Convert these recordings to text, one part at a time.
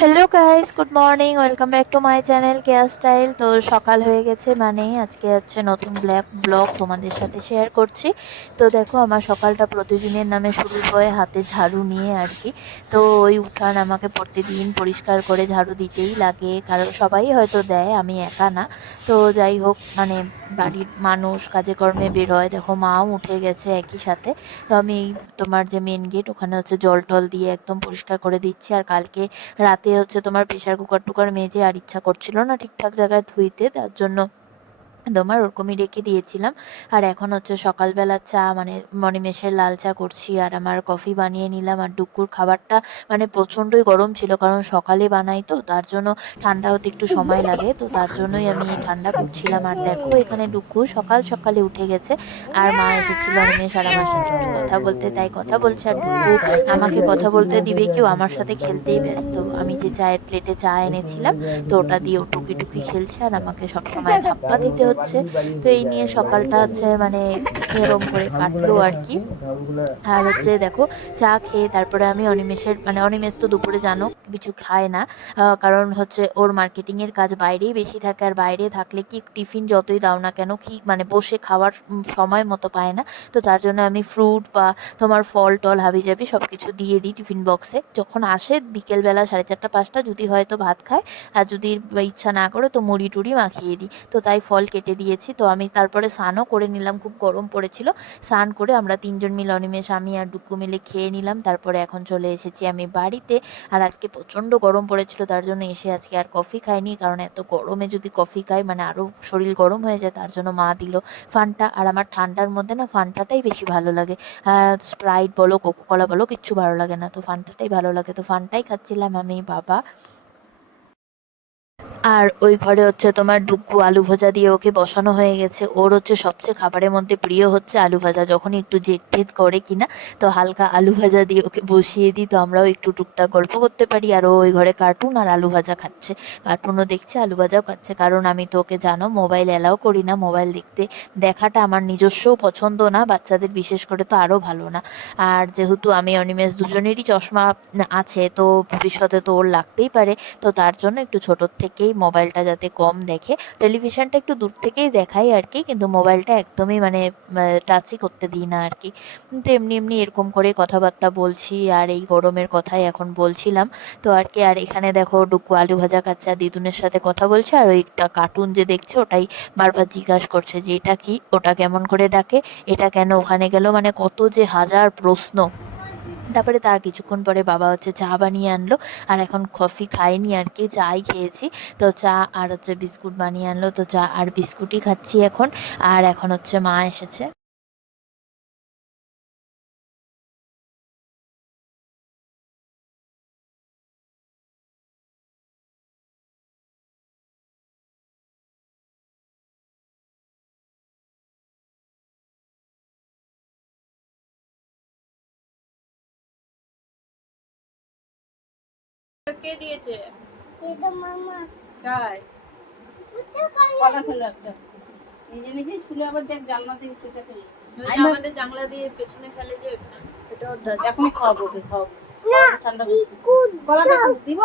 Hello guys good morning welcome back to my channel care style তো সকাল হয়ে গেছে মানে আজকে হচ্ছে নতুন ব্ল্যাক ব্লগ তোমাদের সাথে শেয়ার করছি। তো দেখো, আমার সকালটা প্রতিদিনের নামে শুরু হয় হাতে ঝাড়ু নিয়ে আর কি। তো ওই উঠান আমাকে প্রতিদিন পরিষ্কার করে ঝাড়ু দিতেই লাগে। কারণ সবাই হয়তো দেয়, আমি একা না। তো যাই হোক মানে বাড়ির মানুষ, কাজে কর্মে বের হয় দেখো, মাও উঠে গেছে একই সাথে। তো আমি তোমার যে মেন গেট ওখানে হচ্ছে জল টল দিয়ে একদম পরিষ্কার করে দিচ্ছি। আর কালকে রাতে হচ্ছে তোমার প্রেশার কুকার টুকার মেজে আর ইচ্ছা করছিল না ঠিকঠাক জায়গায় ধুইতে, তার জন্য তোমার ওরকমই রেখে দিয়েছিলাম। আর এখন হচ্ছে সকালবেলা চা মানে মণিমেষের লাল চা করছি, আর আমার কফি বানিয়ে নিলাম। আর ডুকুর খাবারটা মানে প্রচণ্ডই গরম ছিল, কারণ সকালে বানাই তো, তার জন্য ঠান্ডা হতে একটু সময় লাগে, তো তার জন্যই আমি ঠান্ডা করছিলাম। আর দেখো, এখানে ডুকু সকাল সকালে উঠে গেছে, আর মা এসেছিল অনিমেষ আর আমার সাথে একটু কথা বলতে, তাই কথা বলছে, আর ডুকু আমাকে কথা বলতে দিবে, কেউ আমার সাথে খেলতেই ব্যস্ত। আমি যে চায়ের প্লেটে চা এনেছিলাম, তো ওটা দিয়ে ও টুকি টুকি খেলছে, আর আমাকে সবসময় ধাপ্পা দিতে হচ্ছে। তো এই নিয়ে সকালটা হচ্ছে মানে এরকম করে কাটলো আর কি। আর হচ্ছে দেখো, চা খেয়ে তারপরে আমি অনিমেষের মানে অনিমেষ তো দুপুরে জানো, কিছু খায় না। কারণ হচ্ছে ওর মার্কেটিংয়ের কাজ বাইরেই বেশি থাকে আর বাইরে থাকলে কি টিফিন যতই দাও না কেন, কি মানে বসে খাওয়ার সময় মতো পায় না। তো তার জন্য আমি ফ্রুট বা তোমার ফল টল হাবি যাবি সব কিছু দিয়ে দিই টিফিন বক্সে যখন আসে বিকেলবেলা সাড়ে চারটা, পাঁচটা, যদি হয়তো ভাত খায়, আর যদি ইচ্ছা না করে তো মুড়ি টুড়ি মাখিয়ে দিই। তো তাই ফল কেটে দিয়েছি। তো আমি তারপরে স্নানও করে নিলাম, খুব গরম পড়েছিল স্নান করে আমরা তিনজন মিলে, অনিমেষ, আমি আর ডুকু মিলে খেয়ে নিলাম। তারপরে এখন চলে এসেছি আমি বাড়িতে। আর আজকে প্রচণ্ড গরম পড়েছিল, তার জন্য এসে আজকে আর কফি খাইনি। কারণ এত গরমে যদি কফি খাই মানে আরও শরীর গরম হয়ে যায়, তার জন্য মা দিল ফানটা। আর আমার ঠান্ডার মধ্যে না ফান্টাটাই বেশি ভালো লাগে। স্প্রাইট বলো কোকোকলা বলো, কিচ্ছু ভালো লাগে না। তো ফান্টাটাই ভালো লাগে। তো ফানটাই খাচ্ছিলাম আমি, বাবা। আর ওই ঘরে হচ্ছে তোমার ডুগু আলু ভাজা দিয়ে ওকে বসানো হয়ে গেছে। ওর হচ্ছে সবচেয়ে খাবারের মধ্যে প্রিয় হচ্ছে আলু ভাজা। যখন একটু জেদ টেদ করে কিনা, তো হালকা আলু ভাজা দিয়ে ওকে বসিয়ে দিই, তো আমরাও একটু টুকটাক গল্প করতে পারি। আর ওই ঘরে কার্টুন আর আলু ভাজা খাচ্ছে। কার্টুনও দেখছে, আলু ভাজাও খাচ্ছে। কারণ আমি তো ওকে জানো মোবাইল অ্যালাও করি না। মোবাইল দেখতে দেখাটা আমার নিজস্বও পছন্দ না, বাচ্চাদের বিশেষ করে তো আরও ভালো না। আর যেহেতু আমি অনিমেষ দুজনেরই চশমা আছে, তো ভবিষ্যতে তো ওর লাগতেই পারে। তো তার জন্য একটু ছোটোর থেকেই মোবাইলটা যাতে কম দেখে। টেলিভিশনটা একটু দূর থেকেই দেখাই আর কি কিন্তু মোবাইলটা একদমই মানে টাচই করতে দিই না আর কি কিন্তু এমনি এমনি এরকম করে কথাবার্তা বলছি, আর এই গরমের কথাই এখন বলছিলাম। তো আর কি আর এখানে দেখো, ডুকু আলু ভাজা, কাচ্চা দিদুনের সাথে কথা বলছে, আর ওইটা কার্টুন যে দেখছে, ওটাই বারবার জিজ্ঞাসা করছে যে, এটা কি? ওটা কেমন করে ডাকে? এটা কেন ওখানে গেল? মানে কত যে হাজার প্রশ্ন। তারপরে তার কিছুক্ষণ পরে বাবা হচ্ছে চা বানিয়ে আনলো। আর এখন কফি খাইনি আর কি, চাই খেয়েছি। তো চা আর হচ্ছে বিস্কুট বানিয়ে আনলো। তো চা আর বিস্কুটই খাচ্ছি এখন। আর এখন হচ্ছে মা এসেছে। কে দিয়েছে? এটা মামা। তাই? কলা খেলো একটা। নিজে নিজে ছুলে আবার দেখ জানলা দিয়ে চোচা খেলো। আমাদের জানলা দিয়ে পেছনে ফেলে যে এটা ওটা এখন খাওয়াবো ওকে খাওয়াবো। না ঠান্ডা বিস্কুট কলাটা দিব?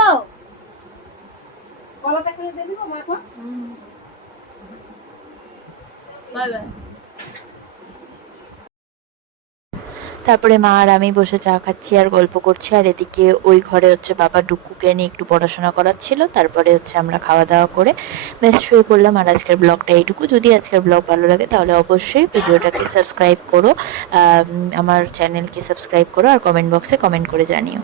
কলাটা করে দিয়ে দিব মা এখন? Bye bye. তারপরে মা আর আমি বসে চা খাচ্ছি আর গল্প করছি, আর এদিকে ওই ঘরে হচ্ছে বাবা ডুকুকে নিয়ে একটু পড়াশোনা করাচ্ছিল, তারপরে হচ্ছে আমরা খাওয়া দাওয়া করে বেশ শুয়ে পড়লাম। আর আজকের ব্লগটা এইটুকু। যদি আজকের ব্লগ ভালো লাগে তাহলে অবশ্যই ভিডিওটাকে সাবস্ক্রাইব করো আমার চ্যানেলকে সাবস্ক্রাইব করো আর কমেন্ট বক্সে কমেন্ট করে জানিও।